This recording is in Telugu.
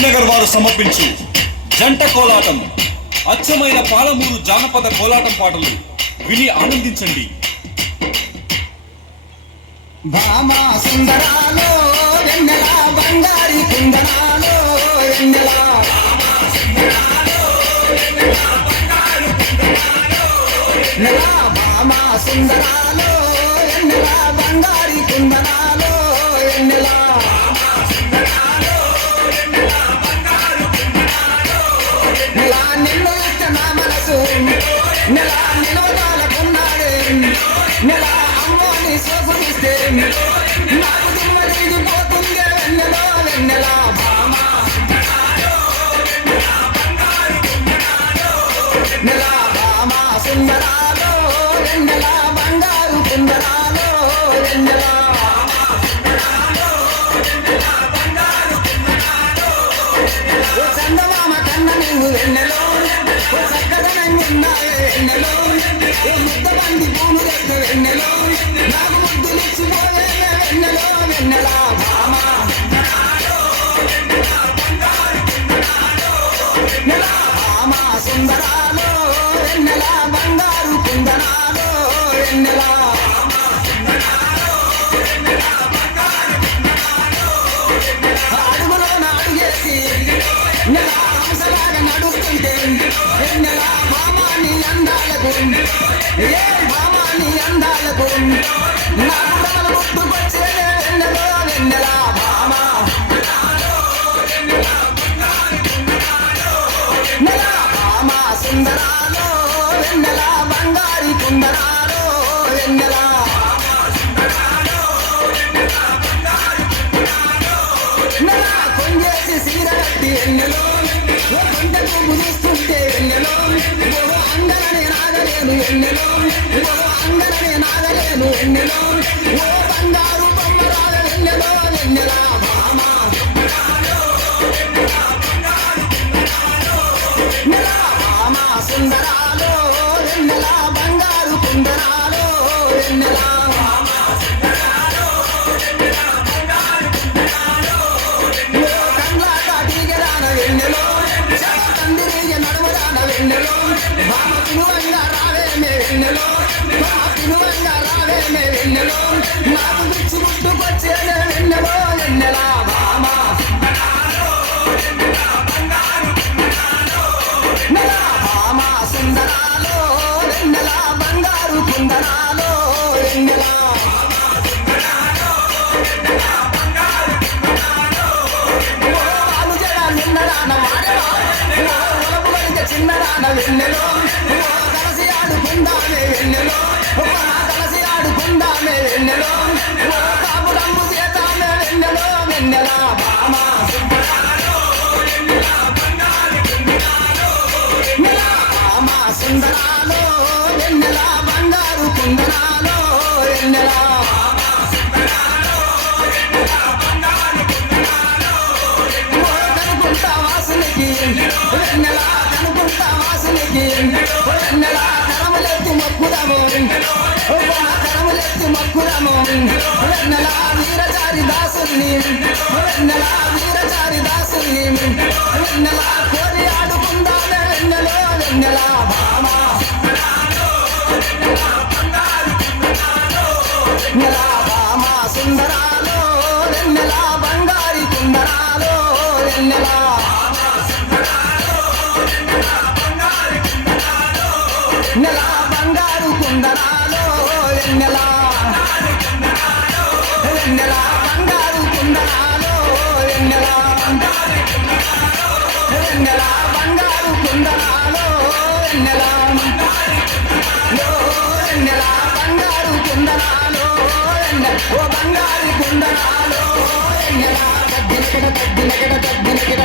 కరీంనగర్ వారు సమర్పించు జంట కోలాటం అచ్చమైన పాలమూరు జానపద కోలాటం పాటలు విని ఆనందించండి. భామా సుందరాలో వెన్నెల బంగారి కుందనాలో వెన్నెల భామా సుందరాలో వెన్నెల బంగారి కుందనాలో వెన్నెల నిన్ను ఇష్టన మనసు నెల నిలవడాలకున్నాడే నెల అమ్మని సోకునిస్తే నాకు దిమ్మదిగిపోతుందే వెన్నెలో వెన్నెల భామా నెల భామా సుందరాలో వెన్నెల బంగారు కుందరాలో వెన్నెల చందమామ కన్న నీవు వెన్నెలో చక్కదనంగున్నావే వెన్నెలో ముద్ద బంది భూమి దగ్గర వెన్నెలో నాకు ముద్దులిచ్చిపోవే వెన్నెలో వెన్నెల భామా నెల భామా సుందరాలో వెన్నెల బంగారు కుందనాలో వెన్నెల అడుగులో నాడుగేసి నెల హంసలాగా నడుస్తుంటే నెల భామాని అందాలకు ఏ భామాని అందాలకు నా కుడమల ముట్టుకొచ్చే వెన్నెలో వెన్నెల భామా నెల భామా సుందరాలో వెన్నెల బంగారి కుందరాలో వెన్నెల నెల కొంగేసి సీరగట్టి వెన్నెలో కొండకు ముగిస్తుంటే వెన్నెలో అందరనే నాగలేను వెన్నెలో అందరనే నాగలేను వెన్నెలో ఓ బంగారు బొమ్మరాల వెన్నెలో వెన్నెల భామా నెల భామా సుందరాలో వెన్నెల బంగారు కుందరాలో వెన్నెల వెన్నెలో తండ్రి నడుమరాన వెన్నెలో భామ పిలువంగా రావేమే వెన్నెలో భామ పిలువంగా రావేమే వెన్నెలో నాకు గుచ్చి గుట్టుకొచ్చే వెన్నెలో వెన్నెల భామా నెల భామా సుందరాలో వెన్నెల బంగారు కుందనాలో వెన్నెల చిన్నదాన వెన్నెలో కలిసి ఆడుకుందామే వెన్నెలో కలిసి ఆడుకుందామే వెన్నెలో కాపు రంగు చేతామే వెన్నెలో వెన్నెల భామా నెల భామా సుందరాలో వెన్నెల బంగారు కుందనాలో వెన్నెల కనుకుంటా వాసునికి వెన్నెల కనుకుంటా వాసునికి వెన్నెల కరములెత్తి మొక్కుదము కరములెత్తి మొక్కుదము వెన్నెల వీరచారి దాసుని వెన్నెల వీరచారి దాసుని వెన్నెల కోరి ఆడుకుందామే వెన్నెలో వెన్నెల భామా నెల భామా సుందరాలో వెన్నెల బంగారి కుందరాలో వెన్నెల నెల బంగారు కుందనాలో వెన్నెల వెన్నెల బంగారు కుందనాలో వెన్నెల వెన్నెల బంగారు కుందనాలో వెన్నెల వెన్నెల బంగారు కుందనాలో వెన్నెల ఓ బంగారు కుందనాలో వెన్నెల తగ్గినకడ